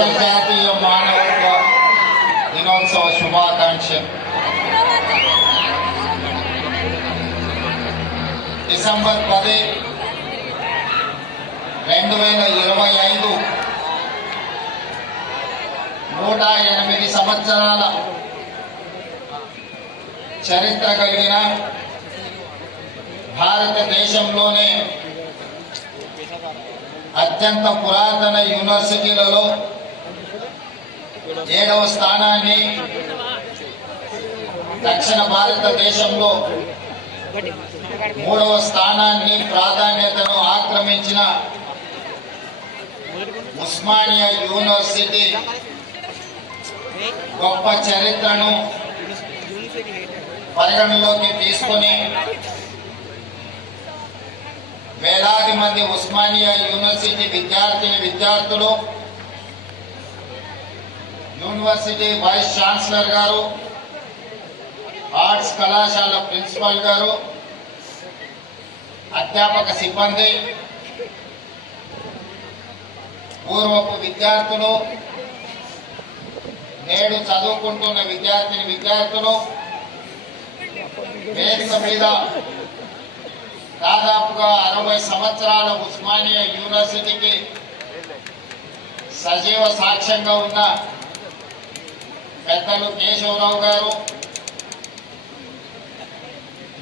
అంతర్జాతీయ మానవత్వ దినోత్సవ శుభాకాంక్షలు. డిసెంబర్ 10, 2025 108 సంవత్సరాల చరిత్ర కలిగిన భారతదేశంలోనే అత్యంత పురాతన యూనివర్సిటీలలో 7వ స్థానాన్ని, దక్షిణ భారతదేశంలో 3వ స్థానాన్ని ప్రాధాన్యతను ఆక్రమించిన ఉస్మానియా యూనివర్సిటీ గొప్ప చరిత్రను పరిగణలోకి తీసుకొని వేలాది మంది ఉస్మానియా యూనివర్సిటీ విద్యార్థులు, యూనివర్సిటీ వైస్ ఛాన్సలర్ గారు, ఆర్ట్స్ కళాశాల ప్రిన్సిపల్ గారు, అధ్యాపక సిబ్బంది, పూర్వపు విద్యార్థులు, నేడు చదువుకుంటున్న విద్యార్థులు వేదిక మీద దాదాపుగా 60 సంవత్సరాల ఉస్మానియా యూనివర్సిటీకి సజీవ సాక్ష్యంగా ఉన్న పెద్దలు కేశవరావు గారు,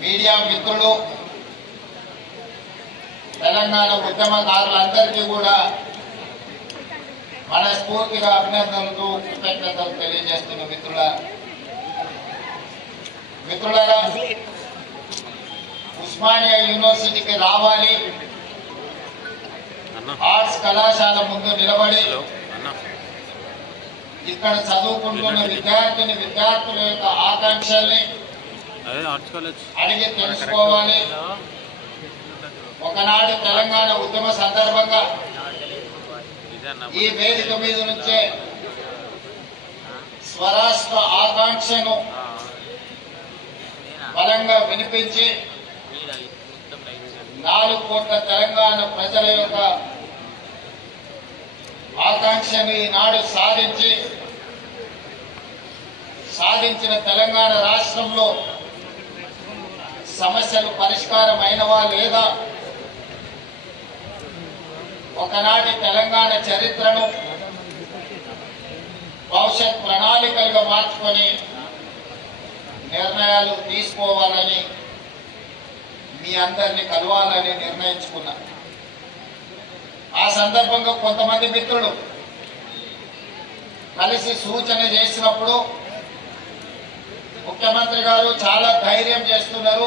మీడియా మిత్రులు, తెలంగాణ ఉద్యమకారులందరికీ కూడా మనస్ఫూర్తిగా అభినందనలు, కృతజ్ఞతలు తెలియజేస్తున్న మిత్రులారా, ఉస్మానియా యూనివర్సిటీకి రావాలి, ఆర్ట్స్ కళాశాల ముందు నిలబడి ఇక్కడ చదువుకుంటున్న విద్యార్థుల యొక్క ఆకాంక్షల్ని అడిగి తెలుసుకోవాలి. ఒకనాడు తెలంగాణ ఉద్యమ సందర్భంగా ఈ వేదిక మీద నుంచే స్వరాష్ట్ర ఆకాంక్షను బలంగా వినిపించి 4 కోట్ల తెలంగాణ ప్రజల యొక్క ఆకాంక్షను ఈనాడు సాధించిన తెలంగాణ రాష్ట్రంలో సమస్యలు పరిష్కారం అయినవా లేదా, ఒకనాటి తెలంగాణ చరిత్రను భవిష్యత్ ప్రణాళికలుగా మార్చుకొని నిర్ణయాలు తీసుకోవాలని మీ అందరినీ కలవాలని నిర్ణయించుకున్నా. ఆ సందర్భంగా కొంతమంది మిత్రులు కలిసి సూచన చేసినప్పుడు ముఖ్యమంత్రి గారు చాలా ధైర్యం చేస్తున్నారు,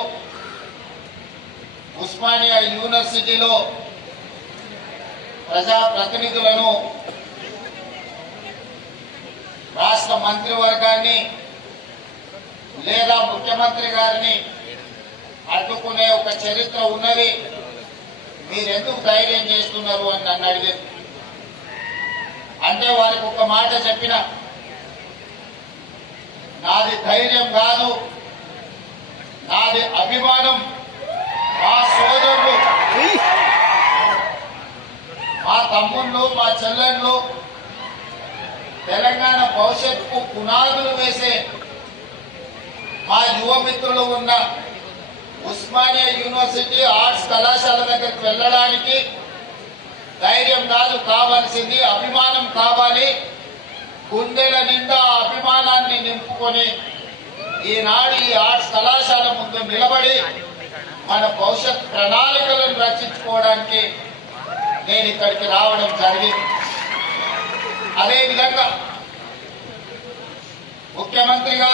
ఉస్మానియా యూనివర్సిటీలో ప్రజాప్రతినిధులను, రాష్ట్ర మంత్రివర్గాన్ని లేదా ముఖ్యమంత్రి గారిని అడ్డుకునే ఒక చరిత్ర ఉన్నది, మీరెందుకు ధైర్యం చేస్తున్నారు అని నన్ను అడిగారు. అంటే వారికి ఒక మాట చెప్పిన, నాది ధైర్యం కాదు, నాది అభిమానం. మా సోదరులు, మా తమ్ముళ్ళు, మా చెల్లెళ్ళు తెలంగాణ భవిష్యత్తుకు పునాదులు వేసే మా యువ మిత్రులు ఉన్న ఉస్మానియా యూనివర్సిటీ ఆర్ట్స్ కళాశాల దగ్గరికి వెళ్ళడానికి ధైర్యం కాదు కావాల్సింది, అభిమానం కావాలి. గుండెల నిండా అభిమానాన్ని నింపుకొని ఈనాడు ఈ ఆర్ట్స్ కళాశాల ముందు నిలబడి మన భవిష్యత్ ప్రణాళికలను రచించుకోవడానికి నేను ఇక్కడికి రావడం జరిగింది. అదేవిధంగా ముఖ్యమంత్రిగా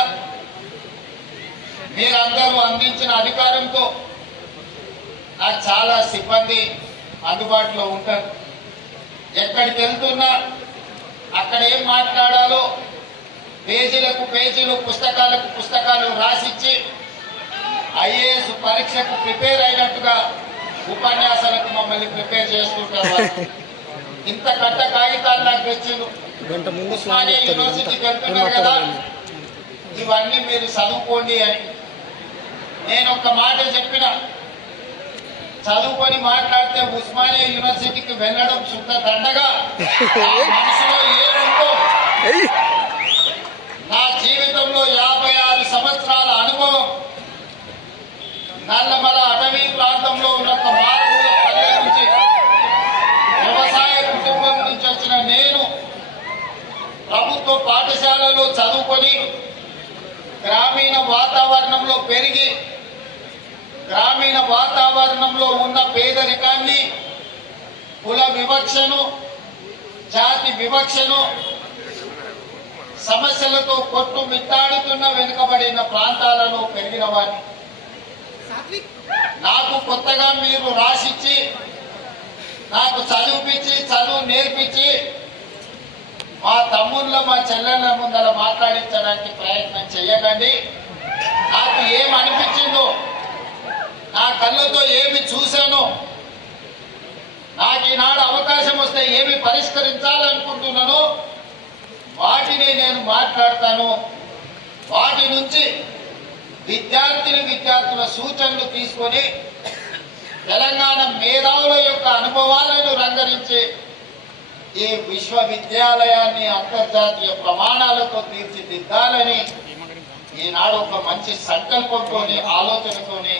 మీరందరూ అందించిన అధికారంతో నాకు చాలా సిబ్బంది అందుబాటులో ఉంటారు. ఎక్కడికి వెళ్తున్నా అక్కడ ఏం మాట్లాడాలో పేజీలకు పేజీలు, పుస్తకాలకు పుస్తకాలు రాసిచ్చి ఐఏఎస్ పరీక్షకు ప్రిపేర్ అయినట్టుగా ఉపన్యాసాలకు మమ్మల్ని ప్రిపేర్ చేస్తుంటారు. ఇంత కట్ట కాగితాలు నాకు తెచ్చిండు. ఉస్మానియా యూనివర్సిటీకి వెళ్తున్నారు కదా, ఇవన్నీ మీరు చదువుకోండి అని నేను ఒక మాట చెప్పిన, చదువుకొని మాట్లాడితే ఉస్మానియా యూనివర్సిటీకి వెళ్ళడం శుద్ధ దండగా ఆ మనసులో ఏముందో నా జీవితంలో 56 సంవత్సరాల అనుభవం నల్లమల అటవీ ప్రాంతంలో ఉన్న ఒక మారుమూల పల్లె నుంచి వ్యవసాయ కుటుంబం నుంచి వచ్చిన నేను ప్రభుత్వ పాఠశాలలో చదువుకొని గ్రామీణ వాతావరణంలో పెరిగి గ్రామీణ వాతావరణంలో ఉన్న పేదరికాన్ని కుల వివక్షను జాతి వివక్షను సమస్యలతో కొట్టుమిట్టాడుతున్న వెనుకబడిన ప్రాంతాలలో పెరిగిన వాడిని నాకు కొత్తగా మీరు రాసిచ్చి నాకు చదివిపించి చదువు నేర్పించి మా తమ్ముళ్ళ మా చెల్లెళ్ళ ముందర మాట్లాడించడానికి ప్రయత్నం చేయకండి. నాకు ఏం అనిపించిందో నా కళ్ళతో ఏమి చూశానో నాకు ఈనాడు అవకాశం వస్తే ఏమి పరిష్కరించాలనుకుంటున్నానో వాటిని నేను మాట్లాడతాను. వాటి నుంచి విద్యార్థుల సూచనలు తీసుకొని తెలంగాణ మేధావుల యొక్క అనుభవాలను రంగరించి ఈ విశ్వవిద్యాలయాన్ని అంతర్జాతీయ ప్రమాణాలతో తీర్చిదిద్దాలని ఈనాడు ఒక మంచి సంకల్పంతోని ఆలోచనతోని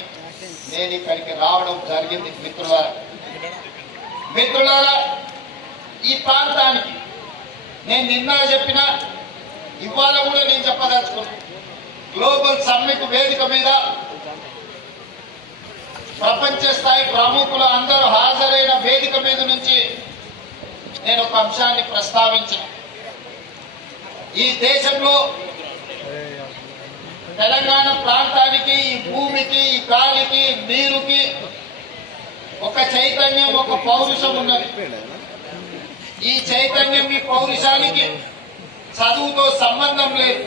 నేను ఇక్కడికి రావడం జరిగింది. మిత్రులారా ఈ ప్రాంతానికి నేను నిన్న చెప్పిన ఇవాళ కూడా నేను చెప్పదలుచుకున్నాను. గ్లోబల్ సమ్మిట్ వేదిక మీద ప్రపంచ స్థాయి ప్రముఖులు అందరూ హాజరైన వేదిక మీద నుంచి నేను ఒక అంశాన్ని ప్రస్తావించిన. ఈ దేశంలో తెలంగాణ ప్రాంతానికి ఈ భూమికి ఈ గాలికి నీరుకి ఒక చైతన్యం ఒక పౌరుషం ఉన్నది. ఈ చైతన్యం ఈ పౌరుషానికి చదువుతో సంబంధం లేదు.